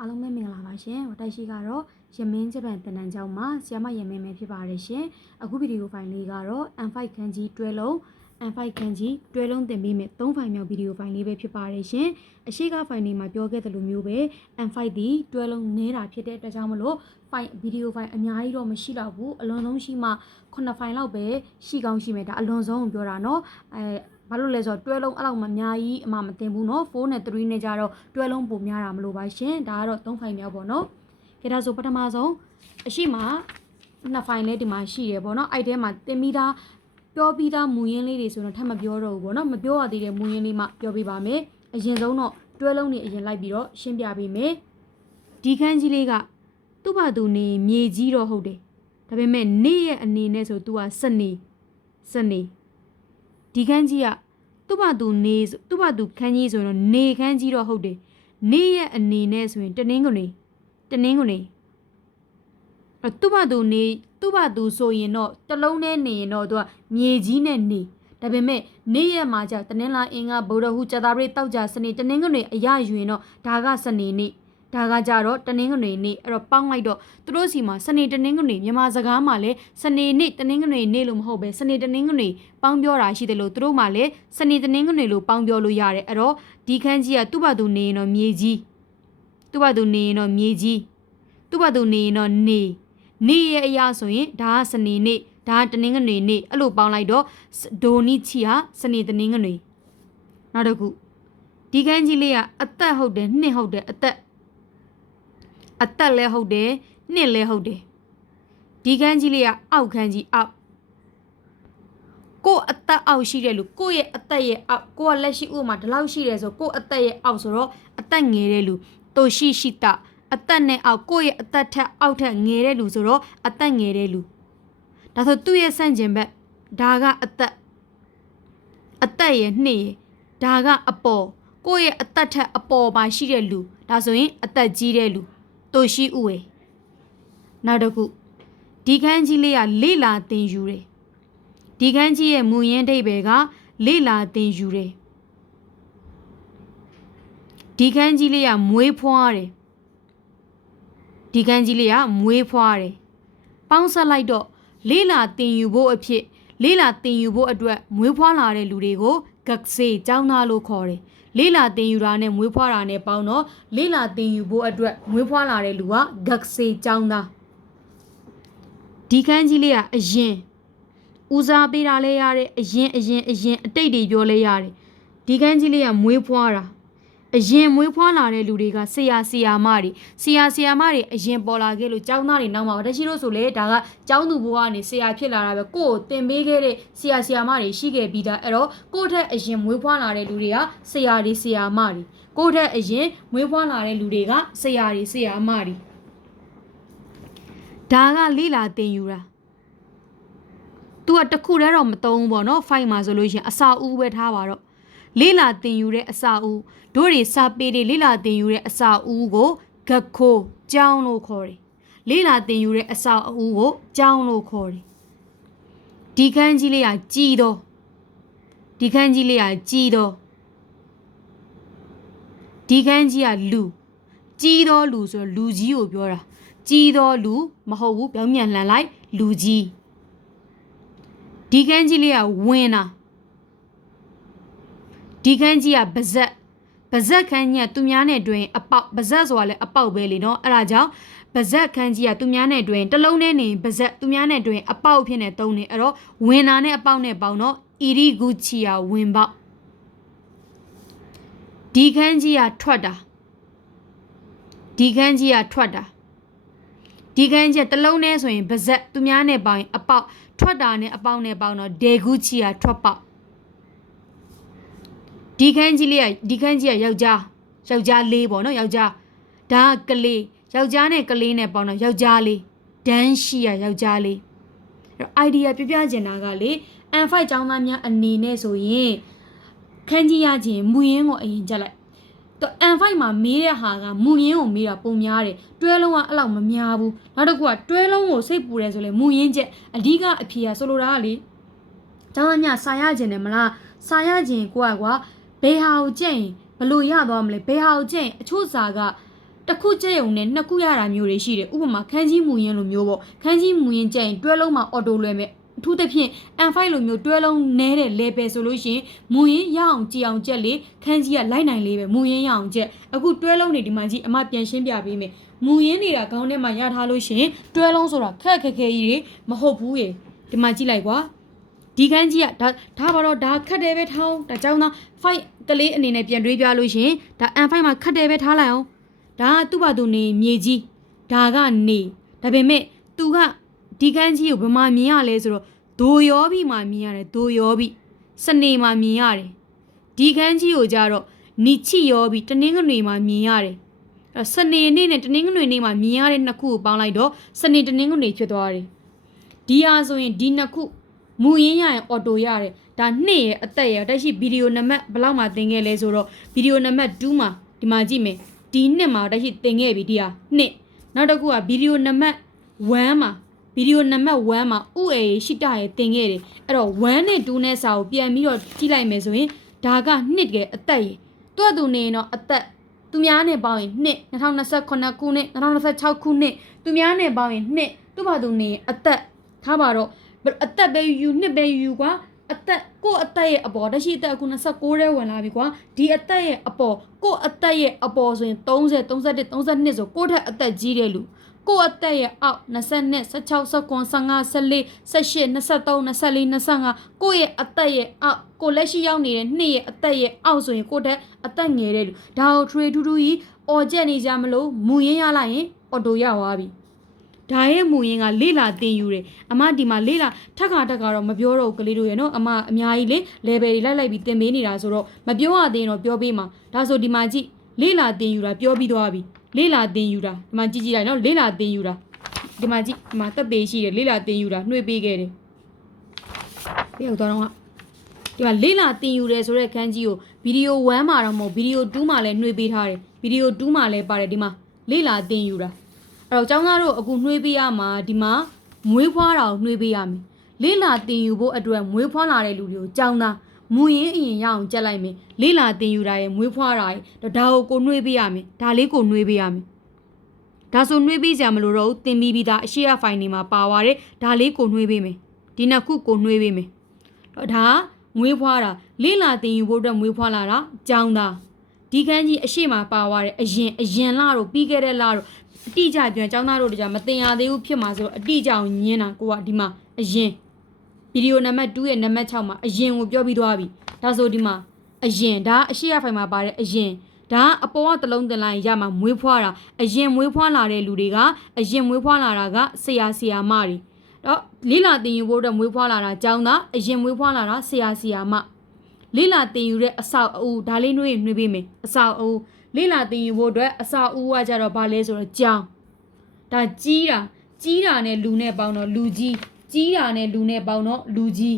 အားလုံးပဲမင်္ဂလာပါရှင်။တိုက်ရှိကတော့ရမင်းဂျပန်တန်တန်ကျောင်းမှာဆီယမရမင်းပဲဖြစ်ပါတယ်ရှင်။အခုဗီဒီယိုဖိုင်လေးကတော့ M5 ခန်းကြီးတွဲလုံး M5 ခန်းကြီးတွဲလုံးတင်ပေးမယ်၃ဖိုင်မြောက်ဗီဒီယိုဖိုင်လေးပဲဖြစ်ပါတယ်ရှင်။အရှိကဖိုင်လေးမှာပြောခဲ့သလိုမျိုးပဲ M5 ဒီတွဲလုံးနေတာဖြစ်တဲ့အတွက်ကြောင့်မလို့ဖိုင်ဗီဒီယိုဖိုင်အများကြီးတော့မရှိတော့ဘူးအလွန်ဆုံးရှိမှ9ဖိုင်လောက်ပဲရှိကောင်းရှိမယ်ဒါအလွန်ဆုံးကိုပြောတာเนาะအဲ ဘာလို့လဲဆိုတော့တွဲလုံးအဲ့လောက်မများကြီးအမှမတင်ဘူးနော်4နဲ့3နဲ့ကြတော့တွဲလုံးပိုများတာမလို့ပါရှင်ဒါကတော့3ဖိုင်မြောက်ပေါ့နော်ကြည့်ဒါဆိုပထမဆုံးအရှိမနှစ်ဖိုင်လေးဒီမှာရှိတယ်ပေါ့နော်အဲ့ထဲမှာတင်ပြီးသားပြောပြီးသားမူရင်းလေးတွေဆိုတော့ထပ်မပြောတော့ဘူးပေါ့နော်မပြောရသေးတဲ့မူရင်းလေးမှပြောပြပါမယ်အရင်ဆုံးတော့တွဲလုံးတွေအရင်လိုက်ပြီးတော့ရှင်းပြပေးမယ်ဒီခန်းကြီးလေးကသူ့ဘာသူနေမြေကြီးတော့ဟုတ်တယ်ဒါပေမဲ့နေ့ရဲ့အနေနဲ့ဆို तू ကစနေစနေ ဒီခန်းကြီးကသူ့ဘာသူနေသူ့ဘာသူခန်းကြီးဆိုတော့နေခန်းကြီးတော့ဟုတ်တယ်နေ့ရဲ့အနေနဲ့ဆိုရင်တနင်္ဂနွေတနင်္ဂနွေအဲ့သူ့ဘာသူနေသူ့ဘာသူဆိုရင်တော့တလုံးနဲ့နေရင်တော့ तू ကမြေကြီးနဲ့နေဒါပေမဲ့နေ့ရက်မှာじゃတနင်္လာအင်္ဂါဗုဒ္ဓဟူကြာသပတေးတောက်ကြစနေတနင်္ဂနွေအရယူရင်တော့ဒါကစနေနေ့ ဒါကကြတော့တနင်္ဂနွေနေ့အဲ့တော့ပေါင်းလိုက်တော့သူတို့စီမှာစနေတနင်္ဂနွေမြန်မာစကားမှာလည်းစနေနေ့တနင်္ဂနွေနေ့လို့မဟုတ်ပဲစနေတနင်္ဂနွေပေါင်းပြောတာရှိတယ်လို့သူတို့မှလည်းစနေတနင်္ဂနွေလို့ပေါင်းပြောလို့ရတယ်အဲ့တော့ဒီခန်းကြီးကသူ့ဘာသူနေရင်တော့မြေကြီးသူ့ဘာသူနေရင်တော့မြေကြီးသူ့ဘာသူနေရင်တော့နေနေရဲ့အရာဆိုရင်ဒါကစနေနေ့ဒါကတနင်္ဂနွေနေ့အဲ့လိုပေါင်းလိုက်တော့ဒိုနီချီဟာစနေတနင်္ဂနွေနောက်တစ်ခုဒီခန်းကြီးလေးကအသက်ဟုတ်တယ်နှစ်ဟုတ်တယ်အသက် အသက်လည်းဟုတ်တယ်နှစ်လည်းဟုတ်တယ်ဒီခန်းကြီးလေးကအောက်ခန်းကြီးအောက်ကို့အသက်အောက်ရှိတယ်လို့ကိုယ့်ရဲ့အသက်ရဲ့အောက်ကိုကလက်ရှိဥပမာဒီလောက်ရှိတယ်ဆိုကို့အသက်ရဲ့အောက်ဆိုတော့အသက်ငယ်တဲ့လူတိုရှိရှိတအသက်နဲ့အောက်ကိုယ့်ရဲ့အသက်ထက်အောက်ထက်ငယ်တဲ့လူဆိုတော့အသက်ငယ်တဲ့လူဒါဆိုသူ့ရဲ့ဆန့်ကျင်ဘက်ဒါကအသက်အသက်ရဲ့နှစ်ရဲ့ဒါကအပေါ်ကိုယ့်ရဲ့အသက်ထက်အပေါ်မှာရှိတဲ့လူဒါဆိုရင်အသက်ကြီးတဲ့လူ တိုရှိဥဝေနောက်တစ်ခုဒီခန်းကြီးလေးကလေလာတင်ယူတယ်ဒီခန်းကြီးရဲ့မူရင်းဒိတ်ပဲကလေလာတင်ယူတယ်ဒီခန်းကြီးလေးကမွေးဖွားတယ်ဒီခန်းကြီးလေးကမွေးဖွားတယ်ပေါင်းဆက်လိုက်တော့လေးလာတင်ယူဖို့အဖြစ်လေးလာတင်ယူဖို့အတွက်မွေးဖွားလာတဲ့လူတွေကိုဂက်ဆေចောင်းသားလို့ခေါ်တယ်လေးလာတင်ယူတာနဲ့မွေးဖွားတာနဲ့ပေါင်းတော့လေးလာတင်ယူဖို့အတွက်မွေးဖွားလာတဲ့လူကဂက်ဆေចောင်းသားဒီခန်းကြီးလေးကအရင်ဦးစားပေးတာလဲရတယ်အရင်အရင်အရင်အတိတ်တွေပြောလဲရတယ်ဒီခန်းကြီးလေးကမွေးဖွားတာ အရင်မွေးဖွားလာတဲ့လူတွေကဆရာဆရာမတွေဆရာဆရာမတွေအရင်ပေါ်လာခဲ့လို့ကျောင်းသားတွေနောက်မှာတရှိလို့ဆိုလေဒါကကျောင်းသူဘဝကနေဆရာဖြစ်လာတာပဲကိုယ့်ကိုတင်ပေးခဲ့တဲ့ဆရာဆရာမတွေရှိခဲ့ပြီးသားအဲ့တော့ကိုယ့်ထက်အရင်မွေးဖွားလာတဲ့လူတွေကဆရာတွေဆရာမတွေကိုယ့်ထက်အရင်မွေးဖွားလာတဲ့လူတွေကဆရာတွေဆရာမတွေဒါကလိလာတင်ယူတာ तू ကတခုတည်းတော့မတုံးဘူးပေါ့နော်ဖိုင်မှာဆိုလို့ရှိရင်အစာဦးပဲထားပါတော့ လေးလာတင်ယူတဲ့အစာဦးတို့တွေစာပေတွေလေးလာတင်ယူတဲ့အစာဦးကိုဂက်ခိုးကြောင်းလို့ခေါ်တယ်လေးလာတင်ယူတဲ့အစာဦးကိုကြောင်းလို့ခေါ်တယ်ဒီခန်းကြီးလေးကကြီးတော့ဒီခန်းကြီးလေးကကြီးတော့ဒီခန်းကြီးကလူကြီးတော့လူဆိုတော့လူကြီးကိုပြောတာကြီးတော့လူမဟုတ်ဘူးပြောင်းမြန်လှန်လိုက်လူကြီးဒီခန်းကြီးလေးကဝင်တာ ဒီခန်းကြီးကပါဇက်ပါဇက်ခန်းကြီးကသူများနဲ့တွင်အပေါက်ပါဇက်ဆိုတာလည်းအပေါက်ပဲလေနော်အဲ့ဒါကြောင့်ပါဇက်ခန်းကြီးကသူများနဲ့တွင်တစ်လုံးနဲ့နေပါဇက်သူများနဲ့တွင်အပေါက်ဖြစ်နေသုံးနေအဲ့တော့ဝင်တာနဲ့အပေါက်နဲ့ပေါင်းတော့အီရီဂူချီယာဝင်ပေါက်ဒီခန်းကြီးကထွက်တာဒီခန်းကြီးကထွက်တာဒီခန်းကြီးတစ်လုံးနဲ့ဆိုရင်ပါဇက်သူများနဲ့ပေါင်းရင်အပေါက်ထွက်တာနဲ့အပေါက်နဲ့ပေါင်းတော့ဒေဂူချီယာထွက်ပေါက် ဒီခန်းကြီးလေးကဒီခန်းကြီးကယောက်ျားယောက်ျားလေးပေါ့နော်ယောက်ျားဒါကကလေးယောက်ျားနဲ့ကလေးနဲ့ပေါင်းတော့ယောက်ျားလေးဒန်းရှိရယောက်ျားလေးအဲ့ idea ပြပြကျင်တာကလေ N5 ကျောင်းသားများအနေနဲ့ဆိုရင်ခန်းကြီးရခြင်းမူရင်းကိုအရင်ကြက်လိုက်တော့ N5 မှာမေးတဲ့ဟာကမူရင်းကိုမေးတာပုံများတယ်တွဲလုံးကအဲ့လောက်မများဘူးနောက်တစ်ခုကတွဲလုံးကိုစိတ်ပူတယ်ဆိုလေမူရင်းချက်အဓိကအဖြေကဆိုလိုတာကလေကျောင်းသားများစာရခြင်းတယ်မလားစာရခြင်းကိုကကွာ ဘယ်ဟာကိုကြက်ရင်ဘလို့ရသွားမလဲဘယ်ဟာကိုကြက်ရင်အချို့စာကတစ်ခုကြက်ရုံနဲ့နှစ်ခုရတာမျိုးတွေရှိတယ်ဥပမာခန်းကြီးမူရင်လိုမျိုးပေါ့ခန်းကြီးမူရင်ကြက်ရင်တွဲလုံးမှာအော်တိုလွယ်မယ်အထူးသဖြင့် M5 လိုမျိုးတွဲလုံးနဲတဲ့ level ဆိုလို့ရှိရင်မူရင်ရအောင်ကြည်အောင်ကြက်လေခန်းကြီးကလိုက်နိုင်လေးပဲမူရင်ရအောင်ကြက်အခုတွဲလုံးနေဒီမှာကြီးအမပြန်ရှင်းပြပေးမယ်မူရင်နေတာခေါင်းထဲမှာရထားလို့ရှိရင်တွဲလုံးဆိုတာခက်ခက်ခဲကြီးတွေမဟုတ်ဘူးရေဒီမှာကြည့်လိုက်ကွာ ဒီခန်းကြီးကဒါဒါပါတော့ဒါခတ်တယ်ပဲထားအောင်ဒါကြောင့်တော့ fight ကလေးအနေနဲ့ပြန်တွေးပြလို့ရှရင်ဒါ M5 မှာခတ်တယ်ပဲထားလိုက်အောင်ဒါကသူ့ဘာသူနေမြေကြီးဒါကနေဒါပေမဲ့သူကဒီခန်းကြီးကိုဘယ်မှာမြင်ရလဲဆိုတော့ဒိုရောပြီမှာမြင်ရတယ်ဒိုရောပြီစနေမှာမြင်ရတယ်ဒီခန်းကြီးကိုကြတော့နီချီရောပြီတနင်္ဂနွေမှာမြင်ရတယ်အဲ့စနေနေ့နဲ့တနင်္ဂနွေနေ့မှာမြင်ရတဲ့နှစ်ခုကိုပေါင်းလိုက်တော့စနေတနင်္ဂနွေဖြစ်သွားတယ်ဒီဟာဆိုရင်ဒီနှစ်ခု မူရင်းရရင်အော်တိုရတယ်ဒါနှစ်ရဲ့အသက်ရဲ့တက်ရှိဗီဒီယိုနံပါတ်ဘယ်လောက်မှသင်ခဲ့လဲဆိုတော့ဗီဒီယိုနံပါတ်2မှာဒီမှာကြည့်မယ်ဒီနှစ်မှာတက်ရှိသင်ခဲ့ပြီဒီဟာနှစ်နောက်တစ်ခုကဗီဒီယိုနံပါတ်1မှာဗီဒီယိုနံပါတ်1မှာဥအေရှိတာရဲ့သင်ခဲ့တယ်အဲ့တော့1နဲ့2နဲ့စာကိုပြန်ပြီးတော့ကြည့်လိုက်မယ်ဆိုရင်ဒါကနှစ်တကယ်အသက်ရဲ့တွတ်သူနေရင်တော့အသက်သူများနဲ့ပေါင်းရင်နှစ်2029ခုနှစ်2026ခုနှစ်သူများနဲ့ပေါင်းရင်နှစ်သူ့ဘာသူနေရင်အသက်ထားပါတော့ အသက်ပဲယူနှစ်ပဲယူကွာအသက်ကို့အသက်ရဲ့အပေါ်တရှိအသက်အခု26ရဲဝင်လာပြီကွာဒီအသက်ရဲ့အပေါ်ကို့အသက်ရဲ့အပေါ်ဆိုရင်30 31 32ဆိုကို့ထက်အသက်ကြီးတဲ့လူကို့အသက်ရဲ့အောက်20 16 19 55 14 23 24 25ကို့ရဲ့အသက်ရဲ့အောက်ကိုလက်ရှိရောက်နေတဲ့နှစ်ရဲ့အသက်ရဲ့အောက်ဆိုရင်ကို့ထက်အသက်ငယ်တဲ့လူဒါကိုထရေထူးထူးကြီးអော်ကျက်နေကြမလို့မူရင်းရလိုက်ရင်အော်တိုရသွားပြီ ဒါရဲ့မူရင်းကလေလာတင်ယူတယ်အမဒီမှာလေလာထက်ခါတက်ကတော့မပြောတော့ဘူးကလေးတို့ရဲ့နော်အမအများကြီးလေ level တွေလိုက်လိုက်ပြီးတင်ပေးနေတာဆိုတော့မပြောရသေးရင်တော့ပြောပေးမှာဒါဆိုဒီမှာကြည့်လေလာတင်ယူတာပြောပြီးသွားပြီလေလာတင်ယူတာဒီမှာကြည့်ကြည့်လိုက်နော်လေလာတင်ယူတာဒီမှာကြည့်ဒီမှာတက်ပေရှိတယ်လေလာတင်ယူတာနှွေပေးခဲ့တယ်ပြောက်တော့တော့ဒီမှာလေလာတင်ယူတယ်ဆိုတဲ့ခန်းကြီးကိုဗီဒီယို1မှာတော့မဟုတ်ဗီဒီယို2မှာလည်းနှွေပေးထားတယ်ဗီဒီယို2မှာလည်းပါတယ်ဒီမှာလေလာတင်ယူတာ အဲ့တော့ကျောင်းသားတို့အခုနှွေးပေးရမှာဒီမှာမွေးဖွားတာကိုနှွေးပေးရမယ်လေးလာတင်ယူဖို့အတွက်မွေးဖွားလာတဲ့လူတွေကိုကျောင်းသားမူရင်းအရင်ရအောင်ကြက်လိုက်မယ်လေးလာတင်ယူတာရဲ့မွေးဖွားတာရဲ့ဒါကိုကိုနှွေးပေးရမယ်ဒါလေးကိုနှွေးပေးရမယ်ဒါဆိုနှွေးပေးကြမလို့တော့ဘူးတင်ပြီးပြီးသားအရှိရဖိုင်နေမှာပါသွားတယ်ဒါလေးကိုနှွေးပေးမယ်ဒီနှစ်ခုကိုနှွေးပေးမယ်တော့ဒါကမွေးဖွားတာလေးလာတင်ယူဖို့အတွက်မွေးဖွားလာတာကျောင်းသားဒီခန်းကြီးအရှိမပါသွားတယ်အရင်အရင်လာတော့ပြီးခဲ့တဲ့လာတော့ အတိအကျပြန်ចောင်းသားတို့တကြမတင်ရသေးဘူးဖြစ်မှာဆိုတော့အတိအကျအောင်ညင်းတာကိုကဒီမှာအရင်ဗီဒီယိုနံပါတ်2ရဲ့နံပါတ်6မှာအရင်ကိုပြောပြီးသွားပြီဒါဆိုဒီမှာအရင်ဒါအရှိရဖိုင်မှာပါတဲ့အရင်ဒါကအပေါ်ကတလုံးတင်လိုက်ရမှာမွေးဖွားတာအရင်မွေးဖွားလာတဲ့လူတွေကအရင်မွေးဖွားလာတာကဆရာဆရာမတွေတော့လေးလာတင်ယူဖို့အတွက်မွေးဖွားလာတာကျောင်းသားအရင်မွေးဖွားလာတာဆရာဆရာမလေးလာတင်ယူတဲ့အဆောက်အဦဒါလေးနှွေးနှွေးပေးမယ်အဆောက်အဦ လေးလာတင်ယူဖို့အတွက်အဆောက်အဦကကြတော့ဘာလဲဆိုတော့ကျောင်းဒါကြီးတာကြီးတာနဲ့လူနဲ့ပေါင်းတော့လူကြီးကြီးတာနဲ့လူနဲ့ပေါင်းတော့လူကြီး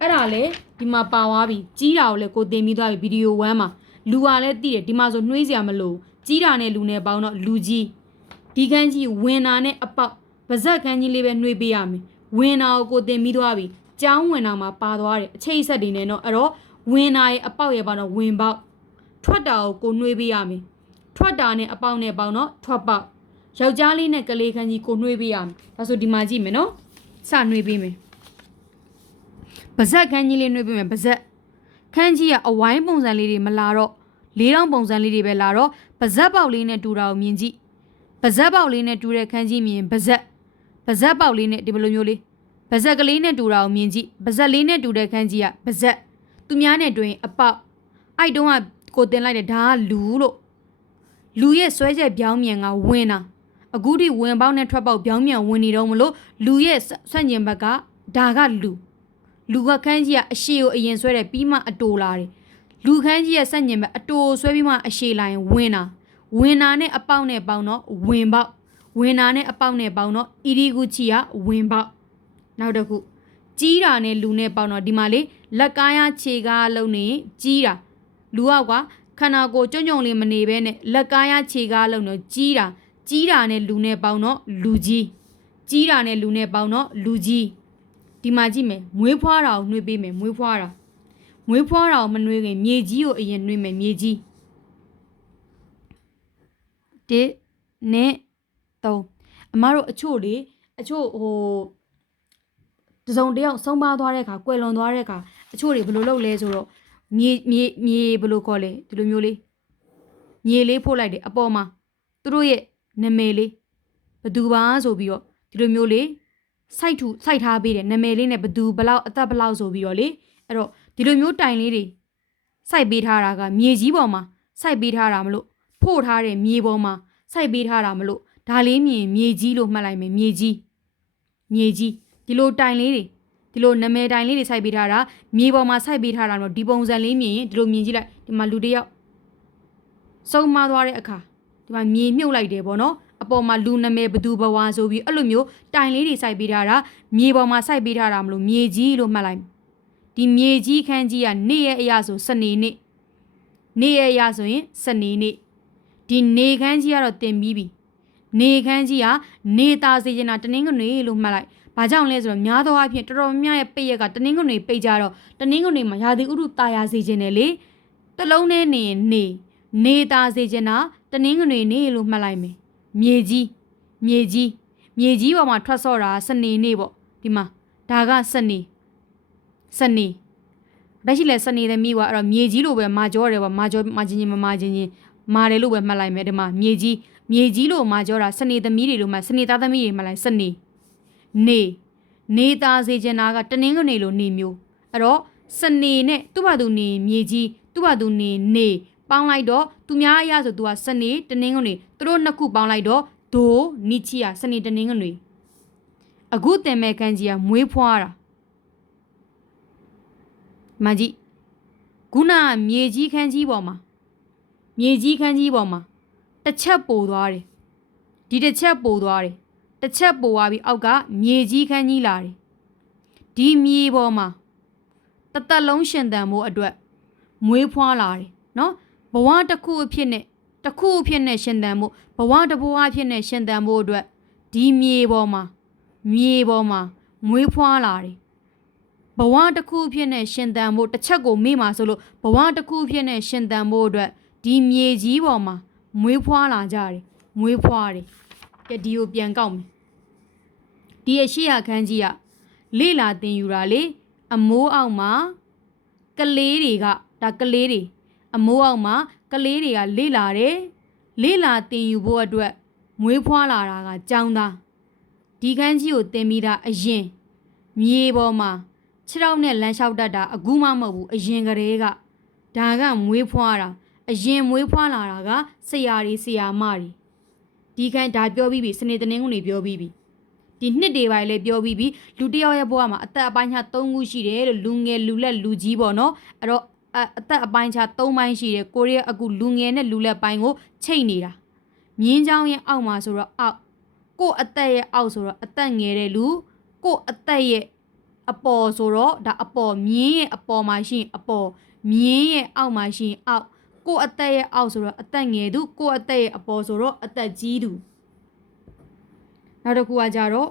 အဲ့ဒါလေဒီမှာပါသွားပြီကြီးတာကိုလည်းကိုတင်ပြီးသွားပြီဗီဒီယို1မှာလူကလည်းတည်တယ်ဒီမှာဆိုနှွေးစရာမလိုကြီးတာနဲ့လူနဲ့ပေါင်းတော့လူကြီးဒီခန်းကြီးဝင်တာနဲ့အပေါက်ဗဇက်ခန်းကြီးလေးပဲနှွေးပေးရမယ်ဝင်တာကိုကိုတင်ပြီးသွားပြီကျောင်းဝင်တာမှာပါသွားတယ်အချိတ်ဆက်တွေနဲ့တော့အဲ့တော့ဝင်တာရဲ့အပေါက်ရဲ့ပေါင်းတော့ဝင်ပေါက် ထွက်တာကိုကိုနှွေးပေးရမယ်ထွက်တာနဲ့အပေါက်နဲ့ပေါင်းတော့ထွက်ပေါက်ယောက်ျားလေးနဲ့ကလေးခန်းကြီးကိုနှွေးပေးရမယ်ဒါဆိုဒီမှာကြည့်မယ်နော်စနှွေးပေးမယ်ပါဇက်ခန်းကြီးလေးနှွေးပေးမယ်ပါဇက်ခန်းကြီးကအဝိုင်းပုံစံလေးတွေမလာတော့လေးတောင်ပုံစံလေးတွေပဲလာတော့ပါဇက်ပေါက်လေးနဲ့တူတာကိုမြင်ကြည့်ပါဇက်ပေါက်လေးနဲ့တူတဲ့ခန်းကြီးမြင်ပါဇက်ပါဇက်ပေါက်လေးနဲ့ဒီလိုမျိုးလေးပါဇက်ကလေးနဲ့တူတာကိုမြင်ကြည့်ပါဇက်လေးနဲ့တူတဲ့ခန်းကြီးကပါဇက်သူများနဲ့တွင်အပေါက်အဲ့တုန်းက ကိုတင်လိုက်တယ်ဒါကလူလို့လူရဲ့ဆွဲချက်ပြောင်းမြန်ကဝင်တာအခုထိဝင်ပေါက်နဲ့ထွက်ပေါက်ပြောင်းပြန်ဝင်နေတော့မလို့လူရဲ့ဆန့်ကျင်ဘက်ကဒါကလူလူကခန်းကြီးကအရှိကိုအရင်ဆွဲတယ်ပြီးမှအတိုလာတယ်လူခန်းကြီးရဲ့ဆန့်ကျင်ဘက်အတိုဆွဲပြီးမှအရှိလာရင်ဝင်တာဝင်တာနဲ့အပေါက်နဲ့ပေါင်းတော့ဝင်ပေါက်ဝင်တာနဲ့အပေါက်နဲ့ပေါင်းတော့အီရီဂူချီကဝင်ပေါက်နောက်တစ်ခုကြီးတာနဲ့လူနဲ့ပေါင်းတော့ဒီမှာလေလက်ကားရခြေကားလုံးနေကြီးတာ လူကကွာခန္ဓာကိုယ်ကြုံကြုံလေးမနေဘဲနဲ့လက်ကားရခြေကားလုံးတော့ကြီးတာကြီးတာနဲ့လူနဲ့ပေါင်းတော့လူကြီးကြီးတာနဲ့လူနဲ့ပေါင်းတော့လူကြီးဒီမှာကြည့်မယ်မွေးဖွားတာကိုနှွေးပေးမယ်မွေးဖွားတာမွေးဖွားတာကိုမနှွေးခင်မြေကြီးကိုအရင်နှွေးမယ်မြေကြီးဒ1နဲ့3အမတို့အချို့လေအချို့ဟိုတစ်စုံတစ်ယောက်ဆုံးပါသွားတဲ့အခါကွယ်လွန်သွားတဲ့အခါအချို့တွေဘယ်လိုလုပ်လဲဆိုတော့ မြေမြေမြေဘယ်လိုခေါ်လဲဒီလိုမျိုးလေးမြေလေးပို့လိုက်တယ်အပေါ်မှာသူတို့ရဲ့နာမည်လေးဘယ်သူပါဆိုပြီးတော့ဒီလိုမျိုးလေးစိုက်ထူစိုက်ထားပေးတယ်နာမည်လေးနဲ့ဘယ်သူဘလောက်အသက်ဘလောက်ဆိုပြီးတော့လေအဲ့တော့ဒီလိုမျိုးတိုင်လေးတွေစိုက်ပေးထားတာကမြေကြီးပေါ်မှာစိုက်ပေးထားတာမလို့ဖို့ထားတဲ့မြေပေါ်မှာစိုက်ပေးထားတာမလို့ဒါလေးမြင်မြေကြီးလို့မှတ်လိုက်မယ်မြေကြီးမြေကြီးဒီလိုတိုင်လေးတွေ ဒီလိုနာမည်တိုင်လေးတွေစိုက်ပေးထားတာမြေပေါ်မှာစိုက်ပေးထားတာတော့ဒီပုံစံလေးမြင်ရင်ဒီလိုမြင်ကြည့်လိုက်ဒီမှာလူတစ်ယောက်စုံမသွားတဲ့အခါဒီမှာမြေမြုပ်လိုက်တယ်ပေါ့နော်အပေါ်မှာလူနာမည်ဘသူဘဝဆိုပြီးအဲ့လိုမျိုးတိုင်လေးတွေစိုက်ပေးထားတာမြေပေါ်မှာစိုက်ပေးထားတာမလို့မြေကြီးလို့မှတ်လိုက်ဒီမြေကြီးခန်းကြီးကနေ့ရဲ့အရာဆိုစနေနေ့နေ့ရဲ့အရာဆိုရင်စနေနေ့ဒီနေခန်းကြီးကတော့တင်ပြီးပြီနေခန်းကြီးကနေသားစေချင်တာတနင်္ဂနွေလို့မှတ်လိုက် ဘာကြောင့်လဲဆိုတော့များသောအားဖြင့်တော်တော်များများရဲ့ပိတ်ရက်ကတနင်္ဂနွေပိတ်ကြတော့တနင်္ဂနွေမှာရာသီဥတုတာယာစေချင်တယ်လေတလုံးနဲ့နေရင်နေနေသားစေချင်တာတနင်္ဂနွေနေ့လို့မှတ်လိုက်မယ်မြေကြီးမြေကြီးမြေကြီးပေါ်မှာထွက်ဆော့တာစနေနေ့ပေါ့ဒီမှာဒါကစနေစနေဒါရှိလဲစနေတဲ့မိကွာအဲ့တော့မြေကြီးလို့ပဲမာကြောတယ်ပေါ့မာကြောမာချင်းချင်းမမာချင်းချင်းမာတယ်လို့ပဲမှတ်လိုက်မယ်ဒီမှာမြေကြီးမြေကြီးလို့မာကြောတာစနေသမီးတွေလို့မှစနေသားသမီးတွေမှတ်လိုက်စနေ နေနေသားစေချင်တာကတနင်္ဂနွေလိုနေမျိုးအဲ့တော့စနေနဲ့သူ့ဘာသူနေမြေကြီးသူ့ဘာသူနေနေပေါင်းလိုက်တော့သူများအရာဆိုသူကစနေတနင်္ဂနွေသူတို့နှစ်ခုပေါင်းလိုက်တော့ဒိုနီချီယာစနေတနင်္ဂနွေအခုတင်မဲ့ခန်းကြီးကမွေးဖွားတာမကြီးခုနကမြေကြီးခန်းကြီးပေါ်မှာမြေကြီးခန်းကြီးပေါ်မှာတစ်ချက်ပိုသွားတယ်ဒီတစ်ချက်ပိုသွားတယ် တစ်ချက်ပိုသွားပြီးအောက်ကမြေကြီးခန်းကြီးလာတယ်ဒီမြေပေါ်မှာတသက်လုံးရှင်သန်မှုအတွက်မွေးဖွားလာတယ်နော်ဘဝတစ်ခုအဖြစ်နဲ့တစ်ခုအဖြစ်နဲ့ရှင်သန်မှုဘဝတစ်ဘဝအဖြစ်နဲ့ရှင်သန်မှုအတွက်ဒီမြေပေါ်မှာမြေပေါ်မှာမွေးဖွားလာတယ်ဘဝတစ်ခုအဖြစ်နဲ့ရှင်သန်မှုတစ်ချက်ကိုမေ့မှာဆိုလို့ဘဝတစ်ခုအဖြစ်နဲ့ရှင်သန်မှုအတွက်ဒီမြေကြီးပေါ်မှာမွေးဖွားလာကြတယ်မွေးဖွားတယ် ကဲဒီကိုပြန်ကောက်မယ်ဒီအရှိရခန်းကြီးကလေလာတင်ယူတာလေအမိုးအောက်မှာကလေးတွေကဒါကလေးတွေအမိုးအောက်မှာကလေးတွေကလေလာတယ်လေလာတင်ယူဖို့အတွက်မွေးဖွားလာတာကကြောင်းသားဒီခန်းကြီးကိုတင်ပြီးသားအရင်မြေပေါ်မှာခြေထောက်နဲ့လမ်းလျှောက်တတ်တာအခုမှမဟုတ်ဘူးအရင်ကတည်းကဒါကမွေးဖွားတာအရင်မွေးဖွားလာတာကဆရာတွေဆရာမတွေ ဒီခန်းဒါပြောပြီးပြီစနေတနင်္ဂနွေပြောပြီးပြီဒီနှစ်တွေပိုင်းလည်းပြောပြီးပြီလူတစ်ယောက်ရဲ့ဘဝမှာအသက်အပိုင်းခြား၃ခုရှိတယ်လို့လူငယ်လူလက်လူကြီးပေါ့နော်အဲ့တော့အအသက်အပိုင်းခြား၃ပိုင်းရှိတယ်ကိုရီးယားအခုလူငယ်နဲ့လူလက်ပိုင်းကိုချိတ်နေတာမြင်းချောင်းရဲ့အောက်မှာဆိုတော့အောက်ကို့အသက်ရဲ့အောက်ဆိုတော့အသက်ငယ်တဲ့လူကို့အသက်ရဲ့အပေါ်ဆိုတော့ဒါအပေါ်မြင်းရဲ့အပေါ်မှာရှိရင်အပေါ်မြင်းရဲ့အောက်မှာရှိရင်အောက် ကို့အသက်ရဲ့အောက်ဆိုတော့အသက်ငယ်သူကို့အသက်ရဲ့အပေါ်ဆိုတော့အသက်ကြီးသူနောက်တစ်ခုကကြတော့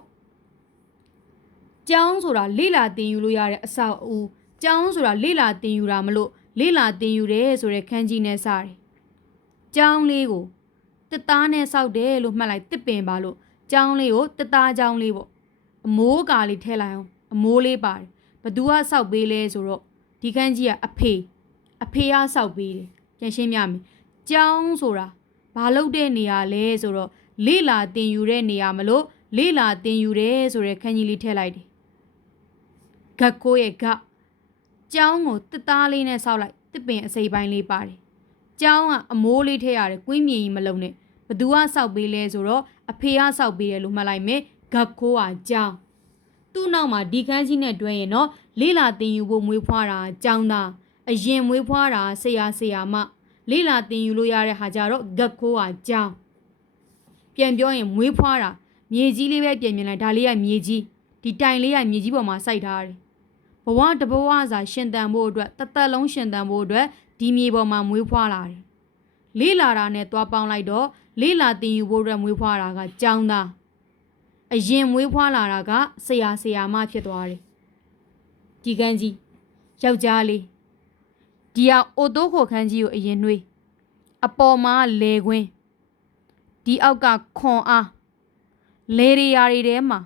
ကျောင်းဆိုတာလေ့လာသင်ယူလို့ရတဲ့အဆောက်အဦကျောင်းဆိုတာလေ့လာသင်ယူတာမလို့လေ့လာသင်ယူတယ်ဆိုတဲ့ခန်းကြီးနဲ့စတယ်ကျောင်းလေးကိုတစ်သားနဲ့စောက်တယ်လို့မှတ်လိုက်တစ်ပင်ပါလို့ကျောင်းလေးကိုတစ်သားကျောင်းလေးပေါ့အမိုးကာလေးထည့်လိုက်အောင်အမိုးလေးပါတယ်ဘသူကစောက်ပေးလဲဆိုတော့ဒီခန်းကြီးကအဖေအဖေကစောက်ပေးတယ် ပြန်ရှင်းပြမယ်ကျောင်းဆိုတာဘာလုပ်တဲ့နေရာလဲဆိုတော့လေ့လာသင်ယူတဲ့နေရာမလို့လေ့လာသင်ယူတယ်ဆိုတဲ့ခန်းကြီးလေးထည့်လိုက်တယ်ဂတ်ကိုရဲ့ဂတ်ကျောင်းကိုတစ်သားလေးနဲ့ဆောက်လိုက်တစ်ပင်အစိပ်ပိုင်းလေးပါတယ်ကျောင်းကအမိုးလေးထည့်ရတယ်ကွင်းမြင်ကြီးမလုံးနဲ့ဘသူကဆောက်ပေးလဲဆိုတော့အဖေကဆောက်ပေးတယ်လို့မှတ်လိုက်မယ်ဂတ်ကိုကကျောင်းသူ့နောက်မှာဒီခန်းကြီးနဲ့တွဲရင်တော့လေးလာတင်ယူဖို့မွေးဖွားတာကျောင်းသား အရင်မွေးဖွားတာဆရာဆရာမလေးလာတင်ယူလို့ရတဲ့ဟာကြတော့ဂတ်ကိုကကျောင်းပြန်ပြောရင်မွေးဖွားတာမြေကြီးလေးပဲပြင်မြင်လိုက်ဒါလေးကမြေကြီးဒီတိုင်လေးကမြေကြီးပေါ်မှာစိုက်ထားတယ်ဘဝတဘဝစာရှင်တန်ဖို့အတွက်တသက်လုံးရှင်တန်ဖို့အတွက်ဒီမြေပေါ်မှာမွေးဖွားလာတယ်လေးလာတာနဲ့သွားပေါင်းလိုက်တော့လေးလာတင်ယူဖို့အတွက်မွေးဖွားတာကကျောင်းသားအရင်မွေးဖွားလာတာကဆရာဆရာမဖြစ်သွားတယ်ဒီကန်းကြီးယောက်ျားလေး ဒီဟာအိုတိုးခိုခန်းကြီးကိုအရင်နှွေးအပေါ်မှာလေခွင်းဒီအောက်ကခွန်အားလေရီယာတွေထဲမှာ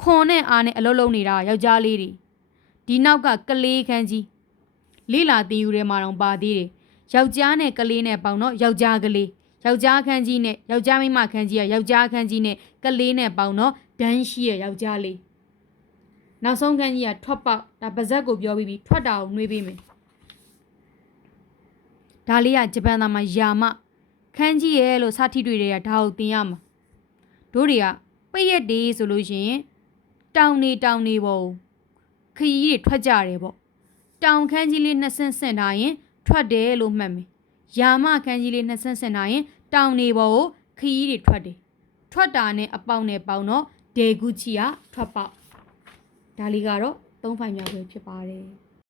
ခွန်နဲ့အားနဲ့အလုံးလုံးနေတာယောက်ျားလေးတွေဒီနောက်ကကလေးခန်းကြီးလေးလာတင်ယူထဲမှာတော့ပါသေးတယ်ယောက်ျားနဲ့ကလေးနဲ့ပေါင်းတော့ယောက်ျားကလေးယောက်ျားခန်းကြီးနဲ့ယောက်ျားမိန်းမခန်းကြီးကယောက်ျားခန်းကြီးနဲ့ကလေးနဲ့ပေါင်းတော့ဒန်းရှိရဲ့ယောက်ျားလေးနောက်ဆုံးခန်းကြီးကထွက်ပေါက်ဒါပါဇက်ကိုပြောပြီးပြီထွက်တာကိုနှွေးပေးမယ် ဒါလေးကဂျပန်သားမှာယာမခန်းကြီးရဲ့လို့စထိတွေ့တွေကဒါကိုသင်ရမှာတို့တွေကပိတ်ရက်တေးဆိုလို့ရှိရင်တောင်နေတောင်နေပေါ့ခရီးတွေထွက်ကြတယ်ပေါ့တောင်ခန်းကြီးလေးနှစ်ဆင့်ဆင့်ထားရင်ထွက်တယ်လို့မှတ်မယ်ယာမခန်းကြီးလေးနှစ်ဆင့်ဆင့်ထားရင်တောင်နေပေါ်ကိုခရီးတွေထွက်တယ်ထွက်တာနဲ့အပေါက်နဲ့ပေါင်းတော့ဒေဂူချီကထွက်ပေါက်ဒါလေးကတော့သုံးဖိုင်မြောက်ပဲဖြစ်ပါတယ်